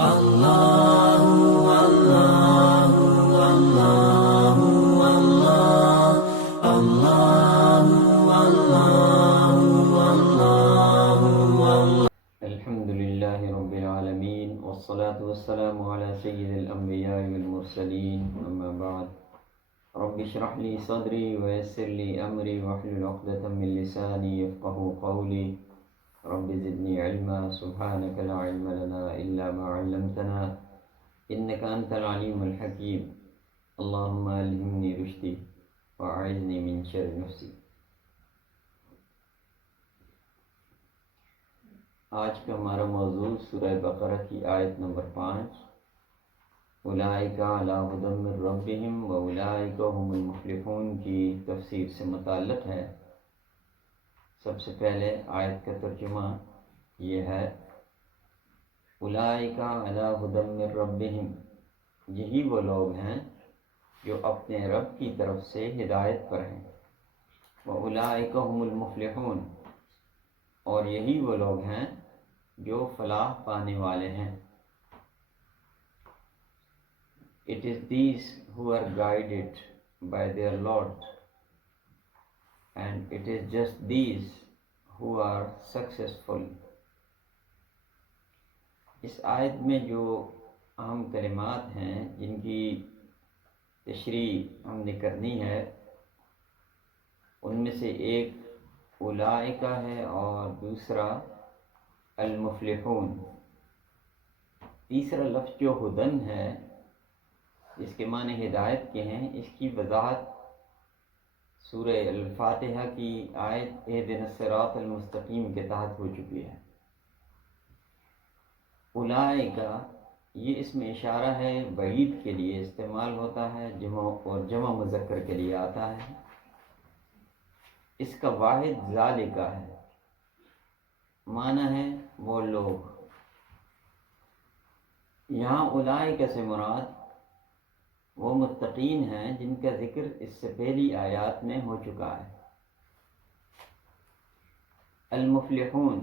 الحمد لله رب العالمين والصلاة والسلام على سيد الأنبياء والمرسلين أما بعد رب اشرح لي صدري ويسر لي أمري واحلل عقدة من لساني يفقهوا قولي رب زدني علما سبحانك لا علم لنا إلا ما علمتنا إنك أنت العليم الحكيم اللهم ألهمني رشدي وأعذني من شر نفسي. آج کا ہمارا موضوع سورہ بقرہ کی آیت نمبر 5 اولئک علی ھدی من ربہم واولئک ھم المفلحون کی تفسیر سے متعلق ہے. سب سے پہلے آیت کا ترجمہ یہ ہے اولئک علی ھدی من ربہم، یہی وہ لوگ ہیں جو اپنے رب کی طرف سے ہدایت پر ہیں. واولئک ھم المفلحون، اور یہی وہ لوگ ہیں جو فلاح پانے والے ہیں. It is these who are guided by their Lord, and it is just these who are successful. اس آیت میں جو اہم کلمات ہیں جن کی تشریح ہم نے کرنی ہے، ان میں سے ایک اولئک ہے اور دوسرا المفلحون. تیسرا لفظ جو ہدن ہے، اس کے معنی ہدایت کے ہیں، اس کی وضاحت سورہ الفاتحہ کی آیت اہدنا الصراط المستقیم کے تحت ہو چکی ہے. اولئک یہ اسم اشارہ ہے، بعید کے لیے استعمال ہوتا ہے، جمع اور جمع مذکر کے لیے آتا ہے. اس کا واحد ذالک ہے، معنی ہے وہ لوگ. یہاں اولئک سے مراد وہ متقین ہیں جن کا ذکر اس سے پہلی آیات میں ہو چکا ہے. المفلحون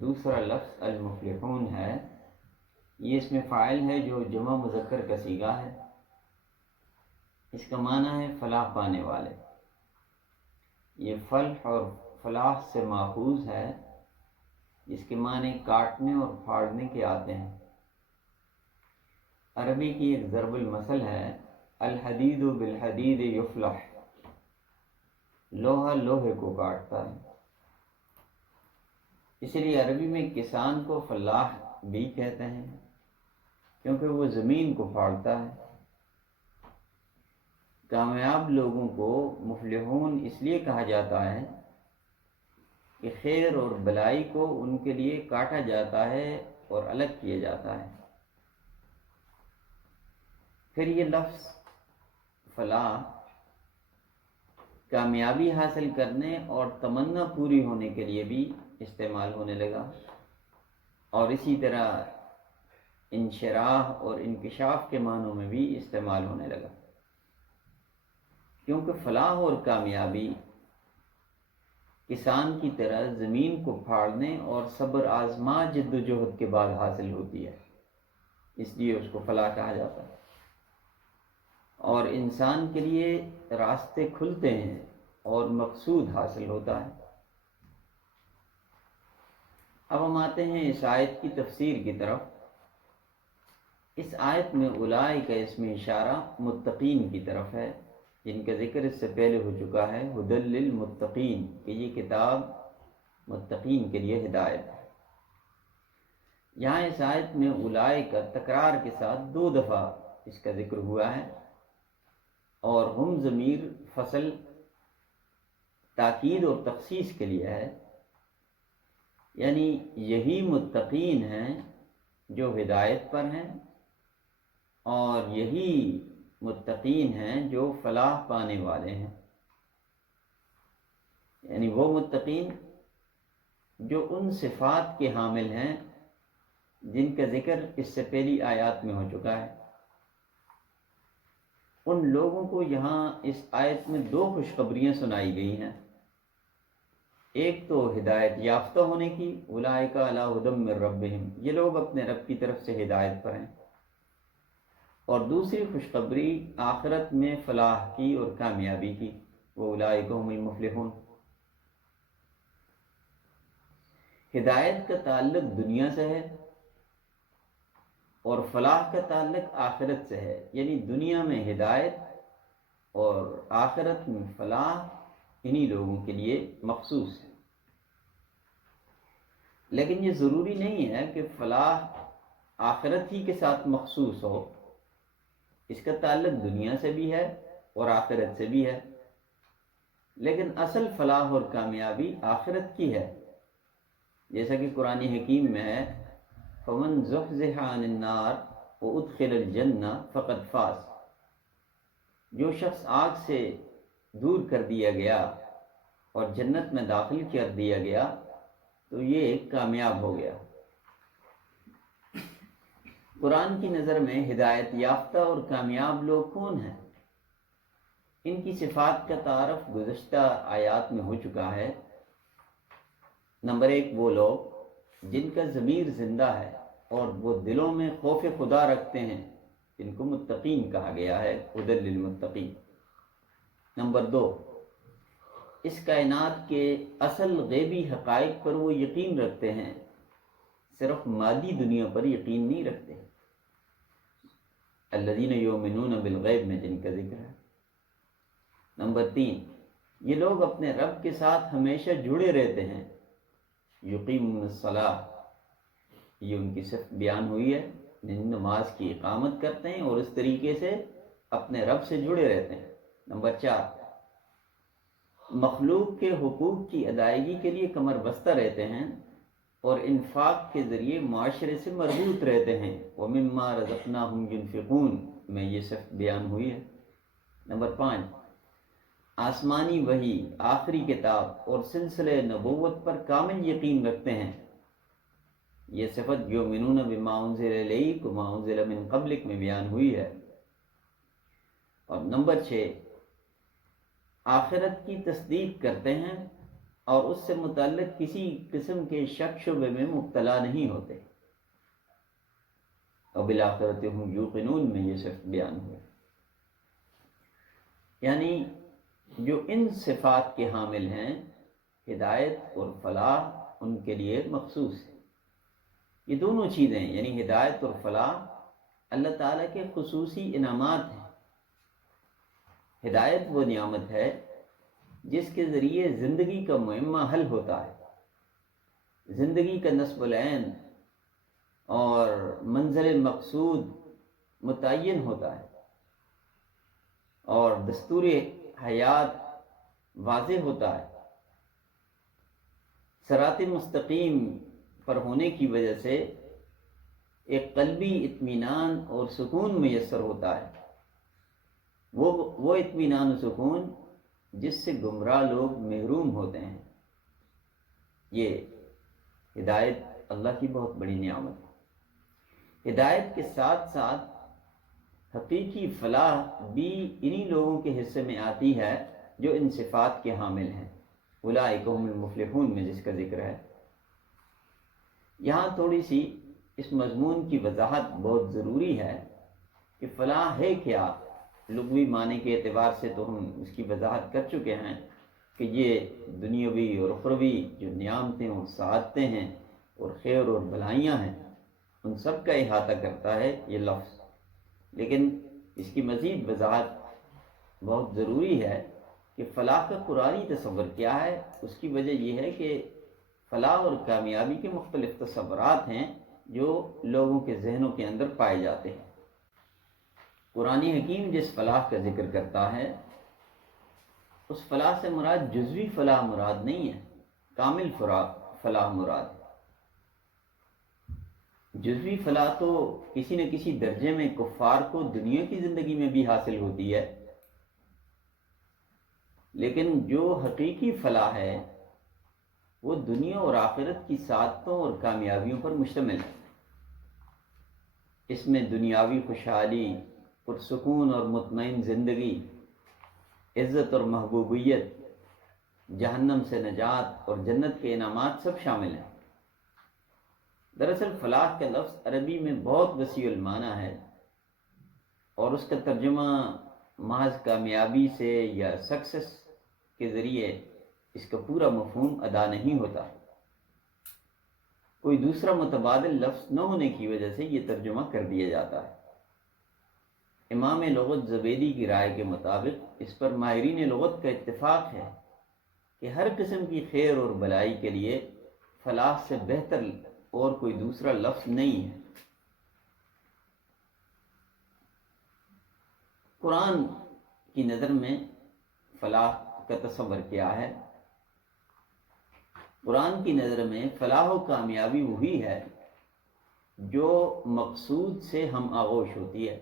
دوسرا لفظ المفلحون ہے، یہ اس میں فاعل ہے جو جمع مذکر کا صیغہ ہے. اس کا معنی ہے فلاح پانے والے. یہ فلح اور فلاح سے ماخوذ ہے، اس کے معنی کاٹنے اور پھاڑنے کے آتے ہیں. عربی کی ایک ضرب المثل ہے الحدید بالحدید یفلح، لوہا لوہے کو کاٹتا ہے. اس لیے عربی میں کسان کو فلاح بھی کہتے ہیں کیونکہ وہ زمین کو پھاڑتا ہے. کامیاب لوگوں کو مفلحون اس لیے کہا جاتا ہے کہ خیر اور بلائی کو ان کے لیے کاٹا جاتا ہے اور الگ کیا جاتا ہے. پھر یہ لفظ فلاح کامیابی حاصل کرنے اور تمنا پوری ہونے کے لیے بھی استعمال ہونے لگا، اور اسی طرح انشراح اور انکشاف کے معنوں میں بھی استعمال ہونے لگا، کیونکہ فلاح اور کامیابی کسان کی طرح زمین کو پھاڑنے اور صبر آزما جد و جہد کے بعد حاصل ہوتی ہے، اس لیے اس کو فلاح کہا جاتا ہے. اور انسان کے لیے راستے کھلتے ہیں اور مقصود حاصل ہوتا ہے. اب ہم آتے ہیں اس آیت کی تفسیر کی طرف. اس آیت میں اولئک کا اسم اشارہ متقین کی طرف ہے، جن کا ذکر اس سے پہلے ہو چکا ہے ھدی للمتقین، کہ یہ کتاب متقین کے لیے ہدایت ہے. یہاں اس آیت میں اولئک کا تکرار کے ساتھ 2 دفعہ اس کا ذکر ہوا ہے، اور ہم ضمیر فصل تاکید اور تخصیص کے لیے ہے، یعنی یہی متقین ہیں جو ہدایت پر ہیں، اور یہی متقین ہیں جو فلاح پانے والے ہیں. یعنی وہ متقین جو ان صفات کے حامل ہیں جن کا ذکر اس سے پہلی آیات میں ہو چکا ہے. ان لوگوں کو یہاں اس آیت میں 2 خوشخبریاں سنائی گئی ہیں. ایک تو ہدایت یافتہ ہونے کی، اولئک علی ھدی من ربہم، یہ لوگ اپنے رب کی طرف سے ہدایت پر ہیں، اور دوسری خوشخبری آخرت میں فلاح کی اور کامیابی کی، واولئک ھم المفلحون۔ ہدایت کا تعلق دنیا سے ہے اور فلاح کا تعلق آخرت سے ہے، یعنی دنیا میں ہدایت اور آخرت میں فلاح انہی لوگوں کے لیے مخصوص ہے۔ لیکن یہ ضروری نہیں ہے کہ فلاح آخرت ہی کے ساتھ مخصوص ہو، اس کا تعلق دنیا سے بھی ہے اور آخرت سے بھی ہے، لیکن اصل فلاح اور کامیابی آخرت کی ہے، جیسا کہ قرآن حکیم میں ہے فَمَنْ زُحْزِحَ عَنِ النَّارِ وَأُدْخِلَ الْجَنَّةَ فَقَدْ فَازَ، جو شخص آگ سے دور کر دیا گیا اور جنت میں داخل کر دیا گیا تو یہ کامیاب ہو گیا۔ قرآن کی نظر میں ہدایت یافتہ اور کامیاب لوگ کون ہیں؟ ان کی صفات کا تعارف گزشتہ آیات میں ہو چکا ہے۔ نمبر 1، وہ لوگ جن کا ضمیر زندہ ہے اور وہ دلوں میں خوف خدا رکھتے ہیں، جن کو متقین کہا گیا ہے، ھدی للمتقین۔ نمبر 2، اس کائنات کے اصل غیبی حقائق پر وہ یقین رکھتے ہیں، صرف مادی دنیا پر یقین نہیں رکھتے، الذین یؤمنون بالغیب میں جن کا ذکر ہے۔ نمبر 3، یہ لوگ اپنے رب کے ساتھ ہمیشہ جڑے رہتے ہیں، یقیمون الصلاۃ، یہ ان کی صفت بیان ہوئی ہے، نماز کی اقامت کرتے ہیں اور اس طریقے سے اپنے رب سے جڑے رہتے ہیں۔ نمبر 4، مخلوق کے حقوق کی ادائیگی کے لیے کمر بستہ رہتے ہیں اور انفاق کے ذریعے معاشرے سے مربوط رہتے ہیں، وَمِمَّا رَزَقْنَاهُمْ يُنْفِقُونَ میں یہ صفت بیان ہوئی ہے۔ نمبر 5، آسمانی وحی، آخری کتاب اور سلسلہ نبوت پر کامل یقین رکھتے ہیں، یہ صفت یؤمنون بما انزل الیک وما انزل من قبلک میں بیان ہوئی ہے۔ اور نمبر 6، آخرت کی تصدیق کرتے ہیں اور اس سے متعلق کسی قسم کے شک شبے میں مبتلا نہیں ہوتے، وبالآخرۃ ھم یوقنون میں یہ صفت بیان ہوئی۔ یعنی جو ان صفات کے حامل ہیں، ہدایت اور فلاح ان کے لیے مخصوص ہے۔ یہ دونوں چیزیں یعنی ہدایت اور فلاح اللہ تعالیٰ کے خصوصی انعامات ہیں۔ ہدایت وہ نعمت ہے جس کے ذریعے زندگی کا معمہ حل ہوتا ہے، زندگی کا نصب العین اور منزل مقصود متعین ہوتا ہے، اور دستور حیات واضح ہوتا ہے۔ صراط مستقیم پر ہونے کی وجہ سے ایک قلبی اطمینان اور سکون میسر ہوتا ہے، وہ اطمینان و سکون جس سے گمراہ لوگ محروم ہوتے ہیں۔ یہ ہدایت اللہ کی بہت بڑی نعمت ہے۔ ہدایت کے ساتھ ساتھ حقیقی فلاح بھی انہی لوگوں کے حصے میں آتی ہے جو ان صفات کے حامل ہیں، اولئک ھم المفلحون میں جس کا ذکر ہے۔ یہاں تھوڑی سی اس مضمون کی وضاحت بہت ضروری ہے کہ فلاح ہے کیا۔ لغوی معنی کے اعتبار سے تو ہم اس کی وضاحت کر چکے ہیں کہ یہ دنیاوی اور اخروی جو نعمتیں اور سعادتیں ہیں اور خیر اور بھلائیاں ہیں، ان سب کا احاطہ کرتا ہے یہ لفظ، لیکن اس کی مزید وضاحت بہت ضروری ہے کہ فلاح کا قرآنی تصور کیا ہے۔ اس کی وجہ یہ ہے کہ فلاح اور کامیابی کے مختلف تصورات ہیں جو لوگوں کے ذہنوں کے اندر پائے جاتے ہیں۔ قرآن حکیم جس فلاح کا ذکر کرتا ہے، اس فلاح سے مراد جزوی فلاح مراد نہیں ہے، کامل فلاح مراد ہے۔ جزوی فلاح تو کسی نہ کسی درجے میں کفار کو دنیا کی زندگی میں بھی حاصل ہوتی ہے، لیکن جو حقیقی فلاح ہے وہ دنیا اور آخرت کی سعادتوں اور کامیابیوں پر مشتمل ہے۔ اس میں دنیاوی خوشحالی، پرسکون اور مطمئن زندگی، عزت اور محبوبیت، جہنم سے نجات اور جنت کے انعامات سب شامل ہیں۔ دراصل فلاح کا لفظ عربی میں بہت وسیع المعنی ہے، اور اس کا ترجمہ محض کامیابی سے یا سکسس کے ذریعے اس کا پورا مفہوم ادا نہیں ہوتا۔ کوئی دوسرا متبادل لفظ نہ ہونے کی وجہ سے یہ ترجمہ کر دیا جاتا ہے۔ امام لغت زبیدی کی رائے کے مطابق اس پر ماہرین لغت کا اتفاق ہے کہ ہر قسم کی خیر اور بلائی کے لیے فلاح سے بہتر اور کوئی دوسرا لفظ نہیں ہے۔ قرآن کی نظر میں فلاح کا تصور کیا ہے؟ قرآن کی نظر میں فلاح و کامیابی وہی ہے جو مقصود سے ہم آغوش ہوتی ہے۔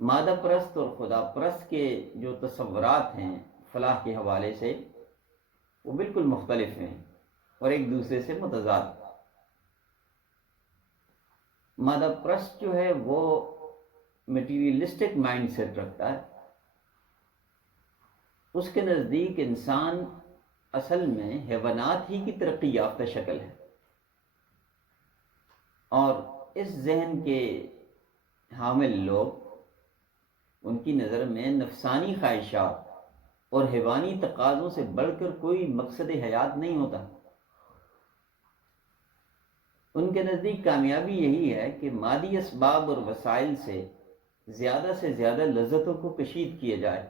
مادہ پرست اور خدا پرست کے جو تصورات ہیں فلاح کے حوالے سے، وہ بالکل مختلف ہیں اور ایک دوسرے سے متضاد۔ مادہ پرست جو ہے وہ میٹیریلسٹک مائنڈ سیٹ رکھتا ہے۔ اس کے نزدیک انسان اصل میں حیوانات ہی کی ترقی یافتہ شکل ہے، اور اس ذہن کے حامل لوگ، ان کی نظر میں نفسانی خواہشات اور حیوانی تقاضوں سے بڑھ کر کوئی مقصد حیات نہیں ہوتا۔ ان کے نزدیک کامیابی یہی ہے کہ مادی اسباب اور وسائل سے زیادہ لذتوں کو کشید کیا جائے۔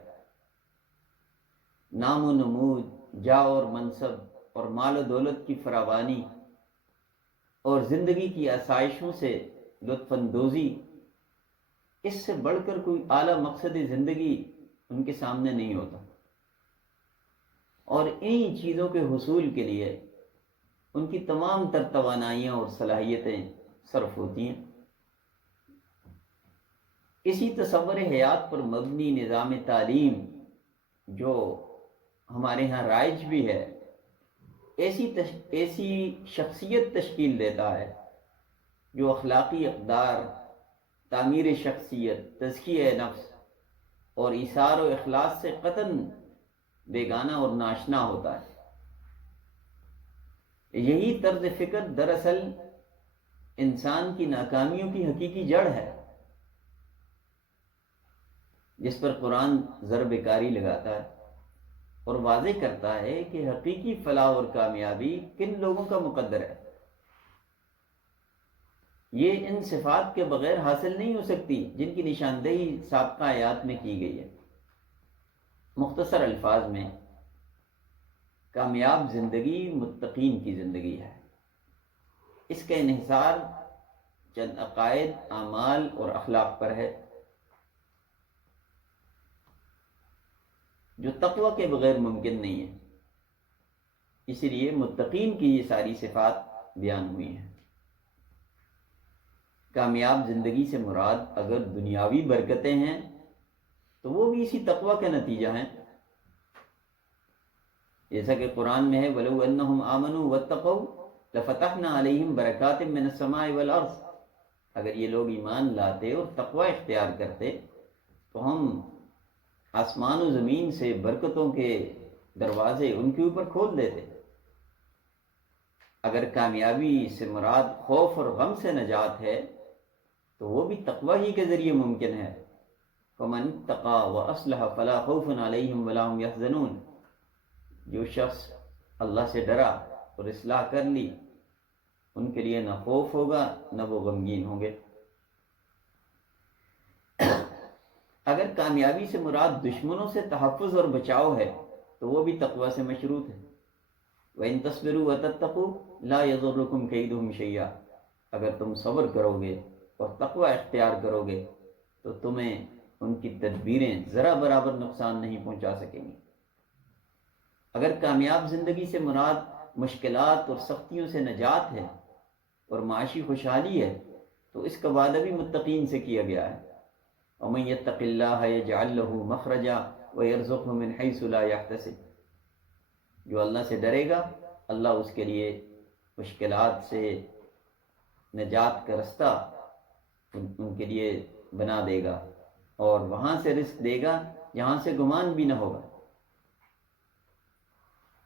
نام و نمود، جاہ اور منصب اور مال و دولت کی فراوانی اور زندگی کی آسائشوں سے لطف اندوزی، اس سے بڑھ کر کوئی اعلیٰ مقصد زندگی ان کے سامنے نہیں ہوتا، اور انہی چیزوں کے حصول کے لیے ان کی تمام تر توانائیاں اور صلاحیتیں صرف ہوتی ہیں۔ اسی تصور حیات پر مبنی نظام تعلیم جو ہمارے ہاں رائج بھی ہے، ایسی شخصیت تشکیل دیتا ہے جو اخلاقی اقدار، تعمیر شخصیت، تزکیہ نفس اور ایثار و اخلاص سے قطعاً بیگانہ اور ناشنا ہوتا ہے۔ یہی طرز فکر دراصل انسان کی ناکامیوں کی حقیقی جڑ ہے، جس پر قرآن ضرب کاری لگاتا ہے اور واضح کرتا ہے کہ حقیقی فلاح اور کامیابی کن لوگوں کا مقدر ہے۔ یہ ان صفات کے بغیر حاصل نہیں ہو سکتی جن کی نشاندہی سابقہ آیات میں کی گئی ہے۔ مختصر الفاظ میں، کامیاب زندگی متقین کی زندگی ہے۔ اس کا انحصار چند عقائد، اعمال اور اخلاق پر ہے جو تقوی کے بغیر ممکن نہیں ہے۔ اسی لیے متقین کی یہ ساری صفات بیان ہوئی ہیں۔ کامیاب زندگی سے مراد اگر دنیاوی برکتیں ہیں تو وہ بھی اسی تقوی کا نتیجہ ہیں، جیسا کہ قرآن میں ہے وَلَوْ أَنَّهُمْ آمَنُوا وَاتَّقَوْا لَفَتَحْنَا عَلَيْهِمْ بَرَكَاتٍ مِّنَ السَّمَاءِ وَالْأَرْضِ۔ اگر یہ لوگ ایمان لاتے اور تقوی اختیار کرتے تو ہم آسمان و زمین سے برکتوں کے دروازے ان کے اوپر کھول دیتے۔ اگر کامیابی سے مراد خوف اور غم سے نجات ہے تو وہ بھی تقوی ہی کے ذریعے ممکن ہے۔ فَمَنِ اتَّقَىٰ وَأَصْلَحَ فَلَا خَوْفٌ عَلَيْهِمْ وَلَا هُمْ يَحْزَنُونَ۔ جو شخص اللہ سے ڈرا اور اصلاح کر لی، ان کے لیے نہ خوف ہوگا نہ وہ غمگین ہوں گے۔ اگر کامیابی سے مراد دشمنوں سے تحفظ اور بچاؤ ہے تو وہ بھی تقوی سے مشروط ہے۔ وَإِن تَصْبِرُوا وَتَتَّقُوا لَا يَضُرُّكُمْ كَيْدُهُمْ شَيْئًا۔ اگر تم صبر کرو گے اور تقوی اختیار کرو گے تو تمہیں ان کی تدبیریں ذرا برابر نقصان نہیں پہنچا سکیں گی۔ اگر کامیاب زندگی سے مراد مشکلات اور سختیوں سے نجات ہے اور معاشی خوشحالی ہے تو اس کا وعدہ بھی متقین سے کیا گیا ہے۔ وَمَن يَتَّقِ اللَّهَ يَجْعَل لَّهُ مَخْرَجًا وَيَرْزُقْهُ مِنْ حَيْثُ لَا يَحْتَسِبُ۔ جو اللہ سے ڈرے گا، اللہ اس کے لیے مشکلات سے نجات کا رستہ ان کے لیے بنا دے گا، اور وہاں سے رزق دے گا جہاں سے گمان بھی نہ ہوگا۔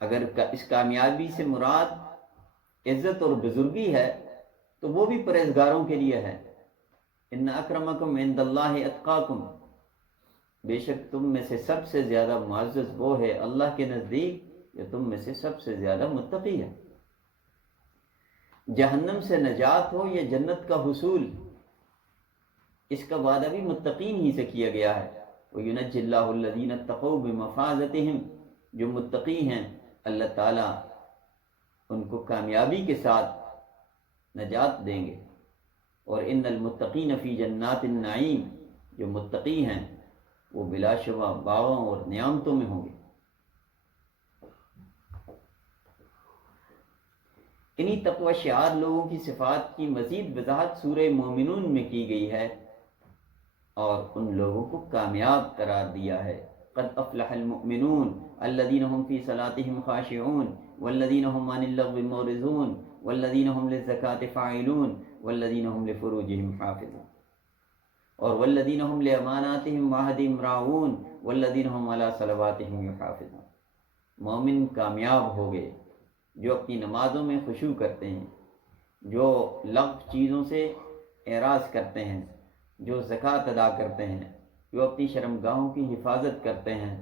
اگر اس کامیابی سے مراد عزت اور بزرگی ہے تو وہ بھی پرہیزگاروں کے لیے ہے۔ ان اکرمکم عند اللہ اتقاکم، بے شک تم میں سے سب سے زیادہ معزز وہ ہے اللہ کے نزدیک جو تم میں سے سب سے زیادہ متقی ہے۔ جہنم سے نجات ہو یا جنت کا حصول، اس کا وعدہ بھی متقین ہی سے کیا گیا ہے۔ وَيُنَجِّ اللَّهُ الَّذِينَ اتَّقَوْا بِمَفَازَتِهِمْ، جو متقی ہیں اللہ تعالیٰ ان کو کامیابی کے ساتھ نجات دیں گے۔ اور ان المتقین فی جنات النعیم، جو متقی ہیں وہ بلا شبہ باغوں اور نعمتوں میں ہوں گے۔ انہی تقوی شعار لوگوں کی صفات کی مزید وضاحت سورہ مومنون میں کی گئی ہے اور ان لوگوں کو کامیاب قرار دیا ہے۔ قد افلح المؤمنون الذین هم فی صلاتهم خاشعون والذین هم عن اللغو معرضون والذین هم للزکاة فاعلون والذین هم لفروجهم حافظون اور والذین هم لاماناتهم وعهدهم راعون والذین هم علی صلواتهم یحافظون۔ مومن کامیاب ہو گئے جو اپنی نمازوں میں خشوع کرتے ہیں، جو لغو چیزوں سے اعراض کرتے ہیں، جو زکوٰۃ ادا کرتے ہیں، جو اپنی شرمگاہوں کی حفاظت کرتے ہیں،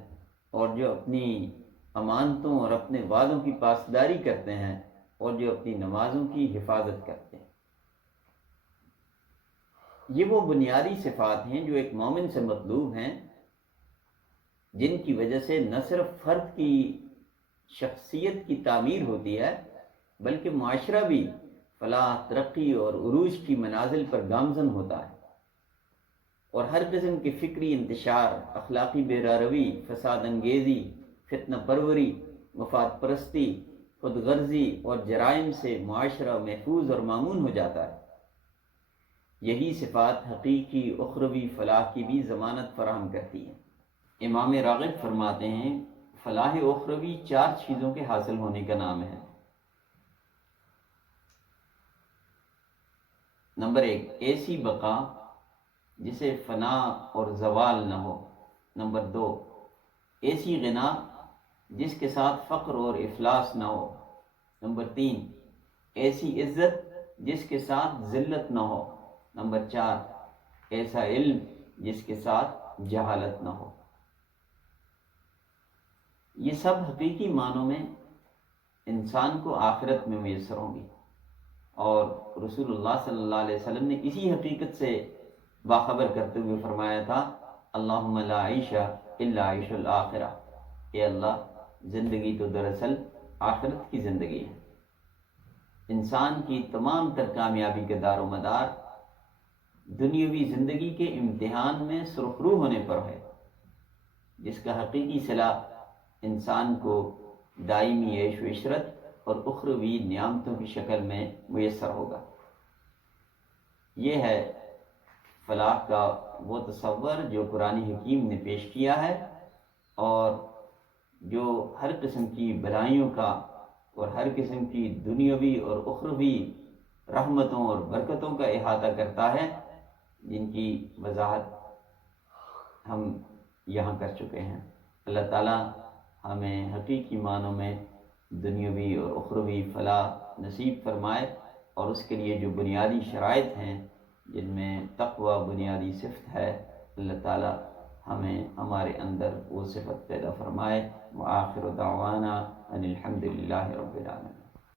اور جو اپنی امانتوں اور اپنے وعدوں کی پاسداری کرتے ہیں، اور جو اپنی نمازوں کی حفاظت کرتے ہیں۔ یہ وہ بنیادی صفات ہیں جو ایک مومن سے مطلوب ہیں، جن کی وجہ سے نہ صرف فرد کی شخصیت کی تعمیر ہوتی ہے بلکہ معاشرہ بھی فلاح، ترقی اور عروج کی منازل پر گامزن ہوتا ہے، اور ہر قسم کی فکری انتشار، اخلاقی بیراروی، فساد انگیزی، فتنہ پروری، مفاد پرستی، خود غرضی اور جرائم سے معاشرہ محفوظ اور مامون ہو جاتا ہے۔ یہی صفات حقیقی اخروی فلاح کی بھی ضمانت فراہم کرتی ہیں۔ امام راغب فرماتے ہیں فلاح اخروی 4 چیزوں کے حاصل ہونے کا نام ہے۔ نمبر 1، ایسی بقا جسے فنا اور زوال نہ ہو۔ نمبر 2، ایسی غنا جس کے ساتھ فقر اور افلاس نہ ہو۔ نمبر 3، ایسی عزت جس کے ساتھ ذلت نہ ہو۔ نمبر 4، ایسا علم جس کے ساتھ جہالت نہ ہو۔ یہ سب حقیقی معنوں میں انسان کو آخرت میں میسر ہوں گی، اور رسول اللہ صلی اللہ علیہ وسلم نے اسی حقیقت سے باخبر کرتے ہوئے فرمایا تھا اللہم لا عیش الا عیش الآخرہ، اے اللہ زندگی تو دراصل آخرت کی زندگی ہے۔ انسان کی تمام تر کامیابی کا دار و مدار دنیاوی زندگی کے امتحان میں سرخرو ہونے پر ہے، جس کا حقیقی صلاح انسان کو دائمی عیش و عشرت اور اخروی نعمتوں کی شکل میں میسر ہوگا۔ یہ ہے فلاح کا وہ تصور جو قرآن حکیم نے پیش کیا ہے، اور جو ہر قسم کی بھلائیوں کا اور ہر قسم کی دنیاوی اور اخروی رحمتوں اور برکتوں کا احاطہ کرتا ہے، جن کی وضاحت ہم یہاں کر چکے ہیں۔ اللہ تعالیٰ ہمیں حقیقی معنوں میں دنیاوی اور اخروی فلاح نصیب فرمائے، اور اس کے لیے جو بنیادی شرائط ہیں جن میں تقوی بنیادی صفت ہے، اللہ تعالیٰ ہمیں ہمارے اندر وہ صفت پیدا فرمائے۔ وآخر دعوانا ان الحمد للہ رب العالمین۔